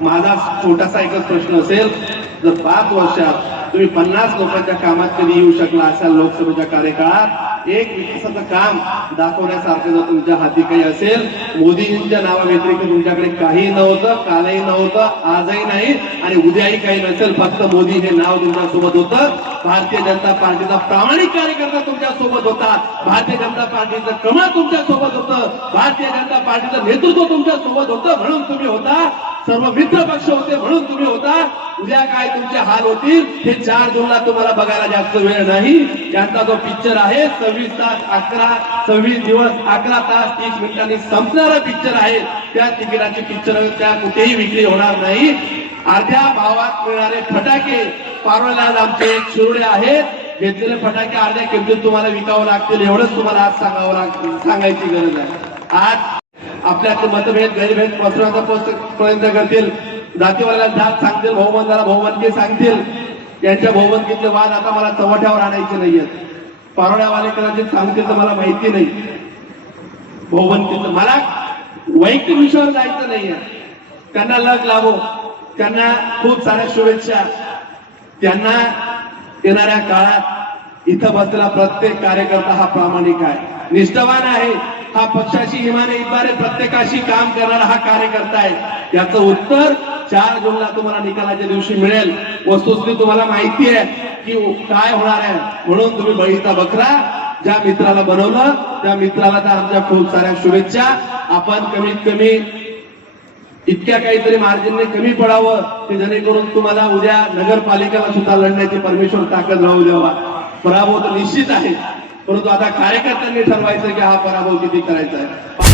माझा छोटासा एकच प्रश्न असेल जर पाच वर्षात तुम्ही पन्नास लोकांच्या कामात कधी येऊ शकला असाल लोकसभेच्या कार्यकाळात एक विकासाचं काम दाखवण्यासारखं जर तुमच्या हाती काही असेल मोदींच्या नावाव्यतिरिक्त तुमच्याकडे काही नव्हतं कालही नव्हतं आजही नाही आणि उद्याही काही नसेल फक्त मोदी हे नाव तुमच्यासोबत होतं. भारतीय जनता पार्टीचा प्रामाणिक कार्यकर्ता तुमच्यासोबत होता. भारतीय जनता पार्टीचं कमळ तुमच्यासोबत होतं. भारतीय पार्टीचं नेतृत्व तुमच्यासोबत होतं म्हणून तुम्ही होता. सर्व मित्र पक्ष होते म्हणून तुम्ही होता. उद्या काय तुमचे हाल होतील हे चार जूनला तुम्हाला बघायला जास्त वेळ नाही. त्यांचा जो पिक्चर आहे सव्वीस तास अकरा सव्वीस दिवस अकरा तास तीस मिनिटांनी संपणारा पिक्चर आहे. त्या तिकिटाची पिक्चर त्या कुठेही विक्री होणार नाही. अर्ध्या भावात मिळणारे फटाके पारोल्याला आमचे शिरोडे आहेत. घेतलेले फटाके अर्ध्या किमतीत तुम्हाला विकावं लागतील एवढंच तुम्हाला आज सांगावं लागतील सांगायची गरज आहे. आज आपल्यात मतभेद गैरभेद पसरवण्याचा प्रयत्न करतील. जातीवाल्याला जात सांगतील बहुमताला बहुमतकी सांगतील. यांच्या बहुमतकीचे वाद आता मला चव्हाट्यावर आणायचे नाहीयेत. पारोळ्यावाले कदाचित सांगतील तर मला माहिती नाही. बहुमतकीचं मला वैयक्तिक विषयावर जायचं नाहीये. त्यांना लग लाभो त्यांना खूप साऱ्या शुभेच्छा. त्यांना येणाऱ्या काळात इथं बसलेला प्रत्येक कार्यकर्ता हा प्रामाणिक आहे. निष्ठावान आहे. हा पक्षाशी इमाने इतबारे प्रत्येकाशी काम करणारा हा कार्यकर्ता आहे. याचं उत्तर चार जूनला तुम्हाला निकालाच्या दिवशी मिळेल. वस्तुस्थिती तुम्हाला माहिती आहे की काय होणार आहे. म्हणून तुम्ही बळीचा बकरा ज्या मित्राला बनवलं त्या मित्राला तर आमच्या खूप साऱ्या शुभेच्छा. आपण कमीत कमी इतक्या काहीतरी मार्जिनने कमी पडावं की जेणेकरून तुम्हाला उद्या नगरपालिकेला सुद्धा लढण्याची परमेश्वर ताकद राहू द्यावा. पराभव तर निश्चित आहे. परंतु आता कार्यकर्त्यांनी ठरवायचं की हा पराभव किती करायचा आहे?